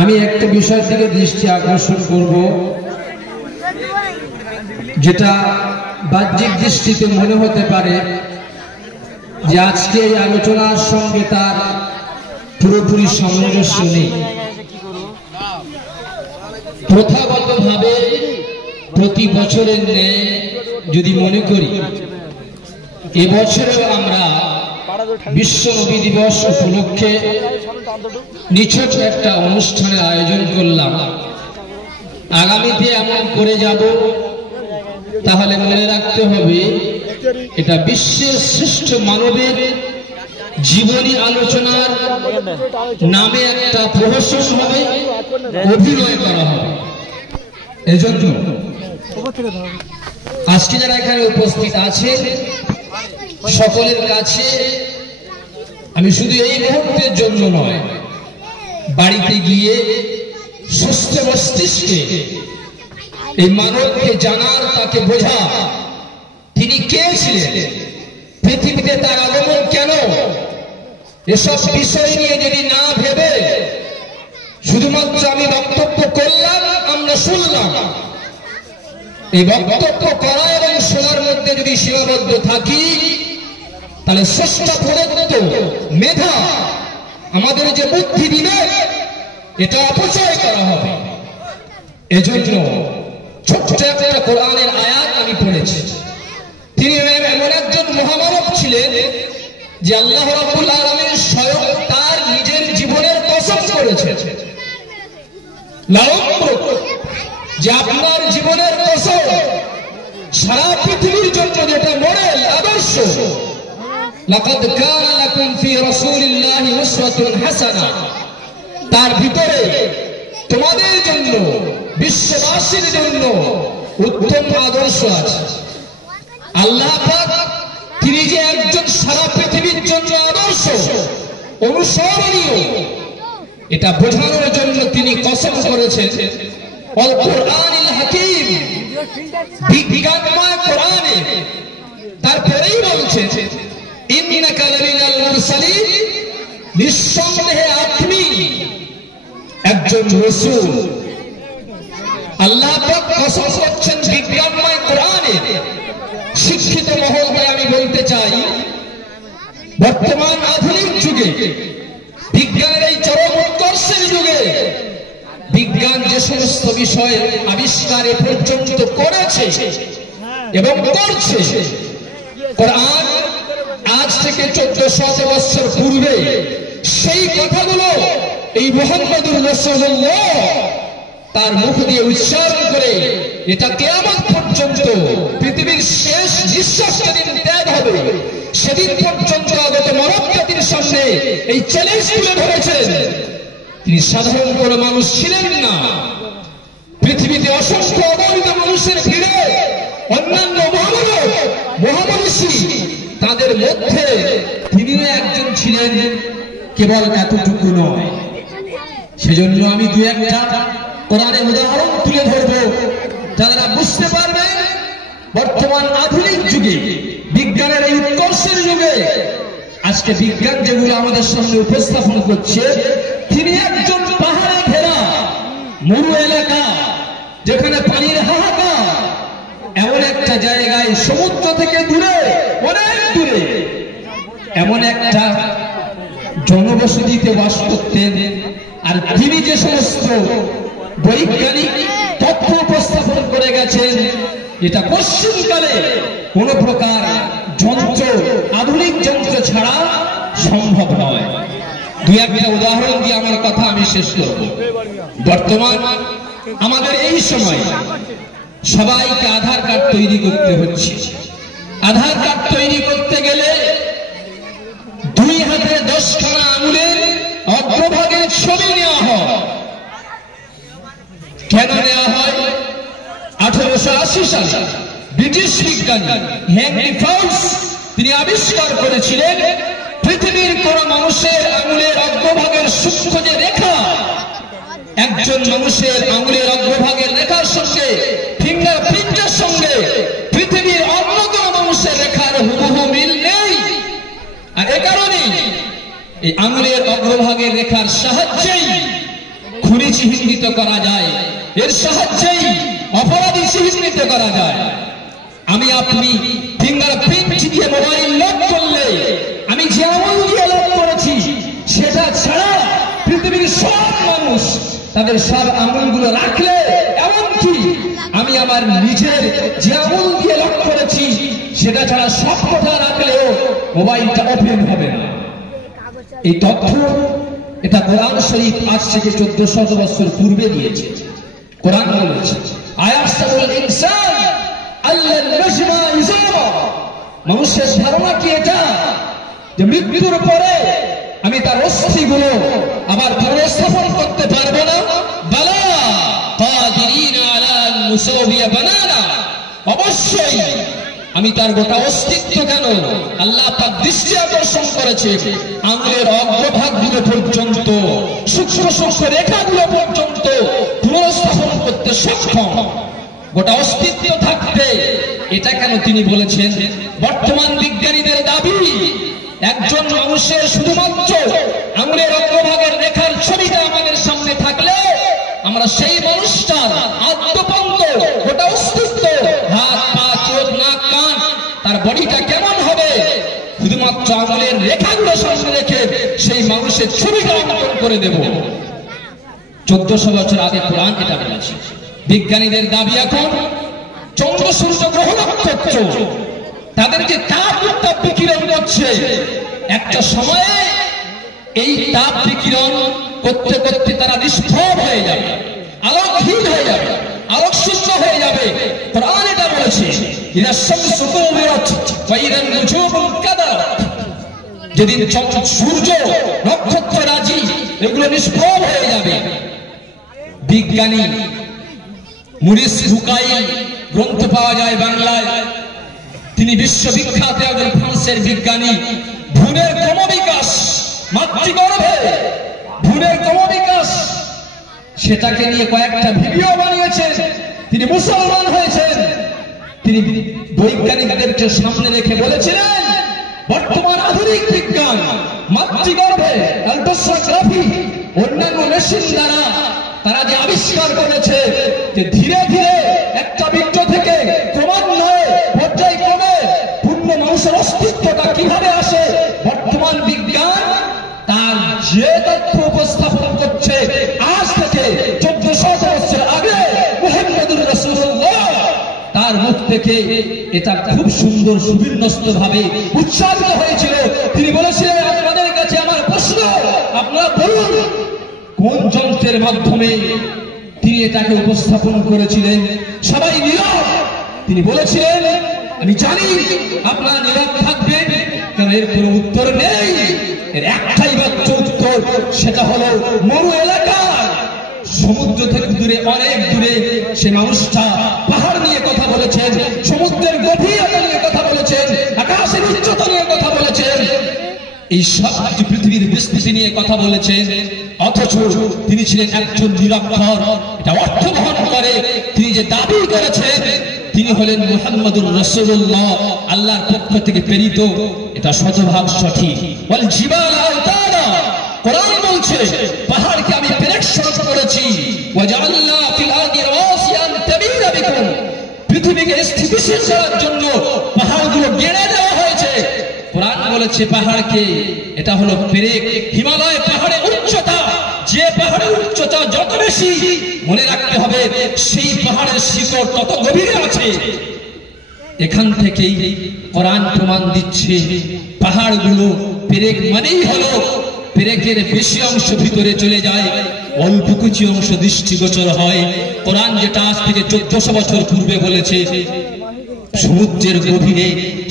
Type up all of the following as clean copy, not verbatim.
আমি একটা বিষয়ের দিকে দৃষ্টি আকর্ষণ করব, যেটা বাহ্যিক দৃষ্টিতে মনে হতে পারে যে আজকে এই আলোচনার সঙ্গে তার পুরোপুরি সামঞ্জস্য নেই। প্রথাগতভাবে প্রতি বছরের ন্যায় যদি মনে করি, এবছরেও আমরা বিশ্ব নবী দিবস উপলক্ষে নিছক একটা অনুষ্ঠানের আয়োজন করলাম। আগামীতে এমন করে যাব, তাহলে মনে রাখতে হবে এটা বিশ্বের শ্রেষ্ঠ মানবের জীবনী আলোচনার নামে একটা প্রহসন হবে, অভিনয় করা হবে। এজন্য আজকে যারা এখানে উপস্থিত আছে সকলের কাছে আমি শুধু এই মুহূর্তের জন্য নয়, বাড়িতে গিয়ে সুস্থ মস্তিষ্কে এই মানবকে জানার, তাকে বোঝা, তিনি কে ছিলেন, পৃথিবীতে তার আগমন কেন, এসব বিষয় নিয়ে যদি না ভেবে শুধুমাত্র আমি বক্তব্য করলাম, আমরা শুনলাম, এই বক্তব্য করা এবং শোনার মধ্যে যদি সীমাবদ্ধ থাকি, তাহলে স্রষ্টা প্রদত্ত মেধা, আমাদের যে বুদ্ধি বিবেক, এটা অপচয় করা হবে। এজন্য ছোট্ট একটা কোরআনের আয়াত আমি পড়েছি। তিনি এমন একজন মহামানব ছিলেন যে আল্লাহ রাব্বুল আলামিন স্বয়ং তার নিজের জীবনের কসম করেছেন, যে আপনার জীবনের কসম, সারা পৃথিবীর জন্য যেটা মডেল আদর্শ, লাকাদ কানা লাকুম ফি রাসূলিল্লাহি উসওয়াতুন হাসানাহ, তার ভিতরে তোমাদের জন্য, বিশ্ববাসীর জন্য উত্তম আদর্শ আছে। আল্লাহ পাক তিনি যে একজন সারা পৃথিবীর জন্য আদর্শ, অনুসরণীয়, এটা বোঝানোর জন্য তিনি কসম করেছেন আল কুরআনিল হাকীম, বিজ্ঞানময় কোরআনে। তারপরেই বলছেন ইন্নাকা লামিনাল মুরসালিন, নিঃসন্দেহে আপনি একজন রাসূল। আল্লাহ পাক কসম করছেন বিজ্ঞানময় কোরআনে। শিক্ষিত মহল বলে আমি বলতে চাই, বর্তমান আধুনিক যুগে, বিজ্ঞানের এই চরম উৎকর্ষের যুগে, বিজ্ঞান যে সমস্ত বিষয় আবিষ্কার এ পর্যন্ত করেছে এবং করছে, কোরআন আজ থেকে 1400 বছর পূর্বে সেই কথাগুলো এই মুহাম্মদুর রাসূলুল্লাহ তার মুখ দিয়ে উচ্চারণ করে, এটা কিয়ামত পর্যন্ত, পৃথিবীর শেষ নিঃশ্বাস যেদিন ত্যাগ হবে সেদিন পর্যন্ত আগত মানব জাতির সামনে এই চ্যালেঞ্জ তুলে ধরেছেন। তিনি সাধারণ কোনো মানুষ ছিলেন না। পৃথিবীতে অসংখ্য অগণিত মানুষের ভিড়ে অন্যান্য মহামনীষী, তাদের মধ্যে তিনিও একজন ছিলেন। কেবল এতটুকু নয়, সেজন্য আমি দু একটা কোরআনের উদাহরণ তুলে ধরব, যারা বুঝতে পারবে বর্তমান আধুনিক যুগে, বিজ্ঞানের এই উৎকর্ষের যুগে, আজকে বিজ্ঞান যেগুলো আমাদের সামনে উপস্থাপন করছে, তিনি একজন পাহাড়ে ঘেরা মরু এলাকা, যেখানে পানির হাহাকার, এমন একটা জায়গায় সমুদ্র থেকে দূরে, অনেক দূরে, এমন একটা জনবসতিতে বাস করতেন। আর তিনি যে সমস্ত বৈজ্ঞানিক তথ্য উপস্থাপন করে গেছেন, এটা পশ্চিমকালে কোন প্রকার যন্ত্র, আধুনিক যন্ত্র ছাড়া সম্ভব নয়। দু একটা উদাহরণ দিয়ে আমার কথা আমি শেষ করব। বর্তমান আমাদের এই সময় সবাইকে আধার কার্ড তৈরি করতে হচ্ছে। আধার কার্ড তৈরি করতে গেলে 2 হাতে 10 খানা আঙুলের অগ্রভাগের ছবি নেওয়া হয়। কেন নেওয়া হয়? 1880 সালে ব্রিটিশ বিজ্ঞানী হেনরি ফাউস তিনি আবিষ্কার করেছিলেন, পৃথিবীর কোন মানুষের আঙুলের অগ্রভাগের সূক্ষ্ম যে রেখা, একজন মানুষের আঙুলের অগ্রভাগের রেখার সঙ্গে, ফিঙ্গারপ্রিন্টের সঙ্গে পৃথিবীর অন্য কোন মানুষের রেখার হুবহু মিল নেই। আর এ কারণেই এই আঙুলের অগ্রভাগের রেখার সাহায্যেই খুনি চিহ্নিত করা যায়, এর সাহায্যেই অপরাধী চিহ্নিত করা যায়। আমি আপনি ফিঙ্গারপ্রিন্ট দিয়ে মোবাইল লক করলে আমি যে আমল দিয়ে লক করেছি সেটা ছাড়া পৃথিবীর সব মানুষ তাদের সব আমলগুলো রাখলে, এমনকি আমি আমার নিজের যে আমল দিয়ে লক করেছি সেটা ছাড়া সব কথা রাখলেও মোবাইলটা ওপেন হবে না। এই তথ্য এটা কোরআন শরীফ আজ থেকে 1400 বছর পূর্বে দিয়েছে। কোরআন বলেছে আয়াহসাবুল ইনসান আল্লান নাজমা ইযামা, মানুষের ধারণা কি এটা যে মৃত্যুর পরে আমি তার অস্থিগুলো আবার পুনর্স্থাপন করতে পারবো না? বালা কাদিরিনা আলা আন নুসাওয়িয়া বানানা, অবশ্যই আমি তার গোটা অস্তিত্ব কেন আল্লাহ পাক দৃষ্টি আকর্ষণ করেছে আঙুলের অগ্রভাগগুলো পর্যন্ত, সূক্ষ্ম সূক্ষ্ম রেখাগুলো পর্যন্ত পুনর্স্থাপন করতে সক্ষম। গোটা অস্তিত্ব থাকতে এটা কেন তিনি বলেছেন? বর্তমান বিজ্ঞানীদের দাবি একজন মানুষের শুধুমাত্র আঙুলের অগ্রভাগের রেখার ছবিটা আমাদের সামনে থাকলে আমরা সেই মানুষটার আদ্যপন্ত গোটা অস্তিত্ব, হাত পা চোখ নাক কান তার বডিটা কেমন হবে শুধুমাত্র আঙুলের রেখাগুলো সামনে রেখে সেই মানুষের ছবিটা অঙ্কন করে দেব। 1400 বছর আগে কোরআন এটা বলেছে। বিজ্ঞানীদের দাবি এখন চন্দ্র সূর্য গ্রহ নক্ষত্র তাদের যে তাপ বিকিরণ করছে, একটা সময়ে এই তাপ বিকিরণ করতে করতে তারা নিষ্ফল হয়ে যাবে, আলোকহীন হয়ে যাবে, আলোকশূন্য হয়ে যাবে। কোরআন এটা বলেছে ইদা শামসু কুবিরাত ওয়া ইদা নুজুমু কাদারাত, যেদিন সূর্য নক্ষত্র রাজি এগুলো নিষ্ফল হয়ে যাবে। বিজ্ঞানী মুরিস বুকাইল গ্রন্থ পাওয়া যায় বাংলায়, তিনি বিশ্ববিখ্যাত একজন ফ্রান্সের বিজ্ঞানী। ভ্রূণের ক্রমবিকাশ, মাতৃগর্ভে ভ্রূণের ক্রমবিকাশ, সেটাকে নিয়ে কয়েকটা ভিডিও বানিয়েছেন। তিনি মুসলমান হয়েছেন। তিনি বৈজ্ঞানিকদেরকে সামনে রেখে বলেছিলেন বর্তমান আধুনিক বিজ্ঞান মাতৃগর্ভে আল্ট্রাসোনোগ্রাফি অন্যান্য মেশিন দ্বারা তারা যে আবিষ্কার করেছে যে ধীরে ধীরে একটা বীর্য থেকে ক্রমান্বয়ে পর্যায়ক্রমে পূর্ণ মানুষের অস্তিত্বটা কিভাবে আসে, বর্তমান বিজ্ঞান তার যে তথ্য উপস্থাপন করছে আজ থেকে 1400 বছর আগে মুহাম্মদুর রাসূলুল্লাহ তার মুখ থেকে এটা খুব সুন্দর সুবিন্যস্ত ভাবে উচ্চারিত হয়েছিল। তিনি বলেছিলেন আপনাদের কাছে আমার প্রশ্ন, আপনারা বলুন কোন যন্ত্রের মাধ্যমে তিনি এটাকে উপস্থাপন করেছিলেন? সবাই নীরব। তিনি বলেছিলেন আমি জানি আপনারা নীরব থাকবেন, কারণ এর কোনো উত্তর নেই। এর একটাই মাত্র উত্তর, সেটা হলো মরু এলাকা, সমুদ্র থেকে দূরে, অনেক দূরে সে মানুষটা পাহাড় নিয়ে কথা বলেছেন, সমুদ্রের গভীরতা নিয়ে কথা বলেছেন, আকাশের উচ্চতা নিয়ে কথা বলেছেন, এই সব পৃথিবীর বিস্তৃতি নিয়ে কথা বলেছেন। অথচ তিনি ছিলেন একজন নিরক্ষর। এটা অর্থ বহন করে তিনি যে দাবি করেছেন তিনি হলেন মুহাম্মদুর রাসূলুল্লাহ, আল্লাহর পক্ষ থেকে প্রেরিত, এটা শতভাগ সঠিক। বল জিবাল আওতারা, কোরআন বলছে পাহাড়কে আমি পেরেকশন করেছি, ওয়াজআলনা ফিল আরদি রাওয়াসিয়ান তাবিরা বিকুম, পৃথিবীকে স্থিতিশীল করার জন্য পাহাড়গুলো গেড়ে দেওয়া হয়েছে। কোরআন বলেছে পাহাড়কে, এটা হলো পেরেক। হিমালয় পাহাড়ের উচ্চতা, যে পাহাড়ের উচ্চতা যত বেশি মনে রাখতে হবে সেই পাহাড়ের শিকড় তত গভীরে আছে। এখান থেকেই কোরআন প্রমাণ দিচ্ছে পাহাড়গুলো পেরেক মানেই হলো পেরেকের বেশি অংশ ভিতরে চলে যায়, অল্প কিছু অংশ দৃষ্টিগোচর হয়। কোরআন যেটা আজ থেকে 1400 বছর পূর্বে বলেছে সমুদ্রের গভীরে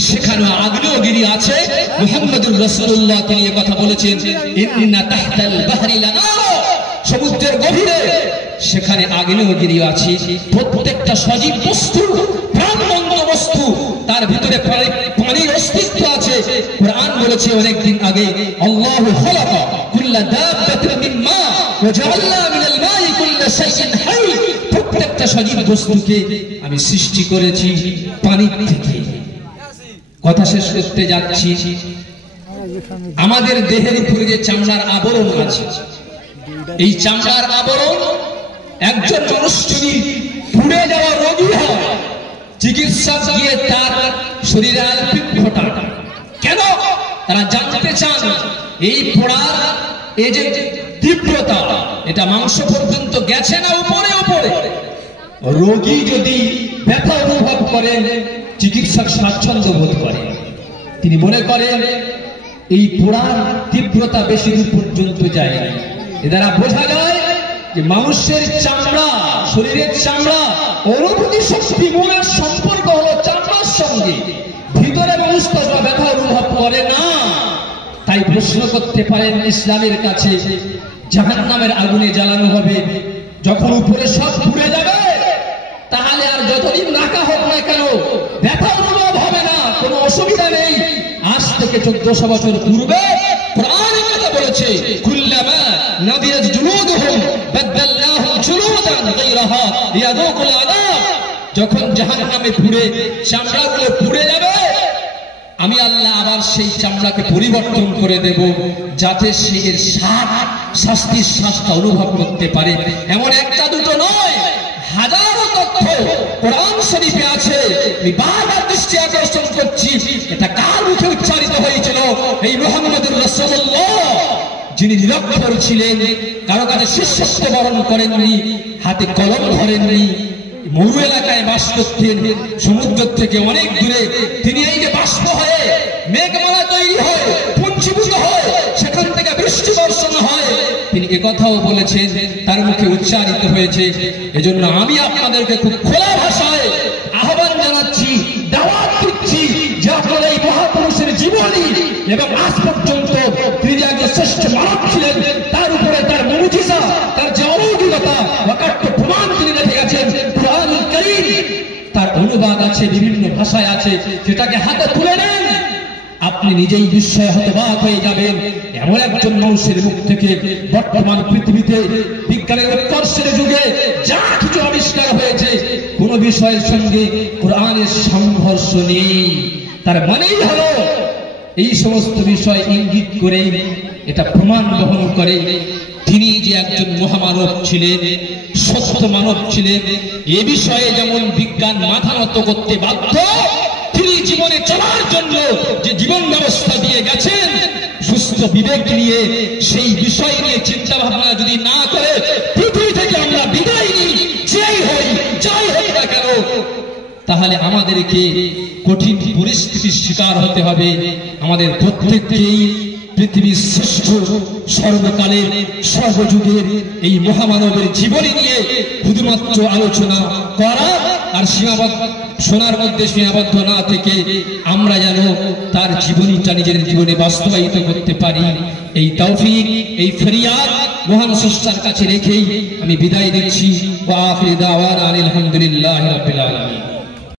সেখানে আগ্নেয়গিরি আছে, মুহাম্মদুর রাসূলুল্লাহ তিনি এই কথা বলেছেন ইন্না তাহতাল বাহরি লানার, সমুদ্রের গভীরে সেখানে আগ্নেয়গিরি আছে। প্রত্যেকটা সজীব বস্তু, প্রাণবন্ত বস্তু, তার ভিতরে পানির অস্তিত্ব আছে। কোরআন বলেছে অনেকদিন আগে আল্লাহু খালাকা কুল্লা দাব্বাতিন মিন মা ওয়া জাআলনা মিনাল মাই কুল্লা শাইইন হাই, প্রত্যেকটা সজীব বস্তুকে আমি সৃষ্টি করেছি পানি থেকে। কথা শেষ করতে যাচ্ছি। আমাদের দেহের উপরে যে চামড়ার আবরণ আছে এই চামড়ার আবরণ একজন মানুষ যদি পুড়ে যাওয়া রোগী হয়, চিকিৎসক গিয়ে তার শরীরে আলপিক ফোটান কেন? তারা জানতে চান এই পোড়ার এই যে তীব্রতা, এটা মাংস পর্যন্ত গেছে না উপরে উপরে। রোগী যদি ব্যথা অনুভব করেন, চিকিৎসক স্বাচ্ছন্দ্য বোধ করে। তিনি মনে করেন এই পোড়ার তীব্রতা বেশি দূর পর্যন্ত যায় না। এ দ্বারা বোঝা যায় যে মানুষের চামড়া, শরীরের চামড়া, অনুভূতি শক্তি মনের সম্পর্ক হলো চামড়ার সঙ্গে। ভিতরে মানুষ ততটা ব্যথা অনুভব করে না। তাই প্রশ্ন করতে পারেন ইসলামের কাছে, জাহান্নামের আগুনে জ্বালানো হবে, যখন উপরে সব পুড়ে যাবে তাহলে আর যতদিন রাখা হোক না কেন ব্যথা অনুভব হবে না, কোনো অসুবিধা নেই। আজ থেকে 1400 বছর পূর্বে কোরআন কথা বলেছে, কুল্লামা নাদিয়াত জুলুদুহুম বাদদালনাহুম জুলুদান গায়রাহা লিয়াযুকুল আযাব। যখন জাহান্নামে পুড়ে চামড়াগুলো পুড়ে যাবে, আমি আল্লাহ আবার সেই চামড়াকে পরিবর্তন করে দেব, যাতে সে এর শাস্তির শ্বাসটা অনুভব করতে পারে। এমন একটা দুটো নয়, হাজারো তথ্য কোরআন শরীফে আছে। আমি বারবার দৃষ্টি আকর্ষণ করছি, এটা কার মুখে উচ্চারিত হয়েছিল? এই মুহাম্মদুর রাসূলুল্লাহ, যিনি নিরক্ষর ছিলেন, কারো কাছে শিষ্যত্ব বরণ করেননি, হাতে কলম ধরেননি, মরু এলাকায় বাস করতেন, সমুদ্র থেকে অনেক দূরে। তিনি এই যে বাষ্প হয়ে মেঘমালা তৈরি হয়, পুঞ্জীভূত হয়, সেখান থেকে বৃষ্টি বর্ষণ হয়, তিনি একথাও বলেছেন, তার মুখে উচ্চারিত হয়েছে। এজন্য আমি আপনাদেরকে খুব খোলা ভাষায় আহ্বান জানাচ্ছি, দাওয়াত দিচ্ছি যে আপনারা এই মহাপুরুষের জীবনী এবং আজ পর্যন্ত তিনি একজন শ্রেষ্ঠ মানব ছিলেন, তার উপরে তার মুজিজা, তার যে অলৌকিকতা, অকাট্য প্রমাণ তিনি রেখে গেছেন। কুরআনুল কারীম, তার অনুবাদ আছে, বিভিন্ন ভাষায় আছে, সেটাকে হাতে তুলে নেন, আপনি নিজেই বিস্ময়ে হতবাক হয়ে যাবেন। এমন একজন মানুষের মুখ থেকে বর্তমান পৃথিবীতে বিজ্ঞানের উৎকর্ষের যুগে যা কিছু আবিষ্কার হয়েছে, কোন বিষয়ের সঙ্গে কোরআনের সংঘর্ষ নেই। তার মানেই হলো এই সমস্ত বিষয় ইঙ্গিত করে, এটা প্রমাণ বহন করে তিনি যে একজন মহামানব ছিলেন, সত্য মানব ছিলেন। এ বিষয়ে যেমন বিজ্ঞান মাথা নত করতে বাধ্য, তিনি জীবনে চলার জন্য যে জীবন ব্যবস্থা দিয়ে গেছেন, সুস্থ বিবেক নিয়ে সেই বিষয় নিয়ে চিন্তা ভাবনা যদি না করে পৃথিবী থেকে আমরা বিদায় নিই, যাই হোক না কেন, তাহলে আমাদেরকে কঠিন পরিস্থিতির শিকার হতে হবে। আমাদের প্রত্যেককেই পৃথিবীর শ্রেষ্ঠ, সর্বকালের, সর্বযুগের এই মহামানবের জীবনী নিয়ে শুধুমাত্র আলোচনা করা আর শোনার মধ্যে সীমাবদ্ধ না থেকে আমরা যেন তার জীবনীটা নিজের জীবনে বাস্তবায়িত করতে পারি, এই তৌফিক, এই ফরিয়াদ মহান স্রষ্টার কাছে রেখেই আমি বিদায় দিচ্ছি। ওয়া আখিরু দাওয়ানা আলহামদুলিল্লাহি রাব্বিল আলামিন।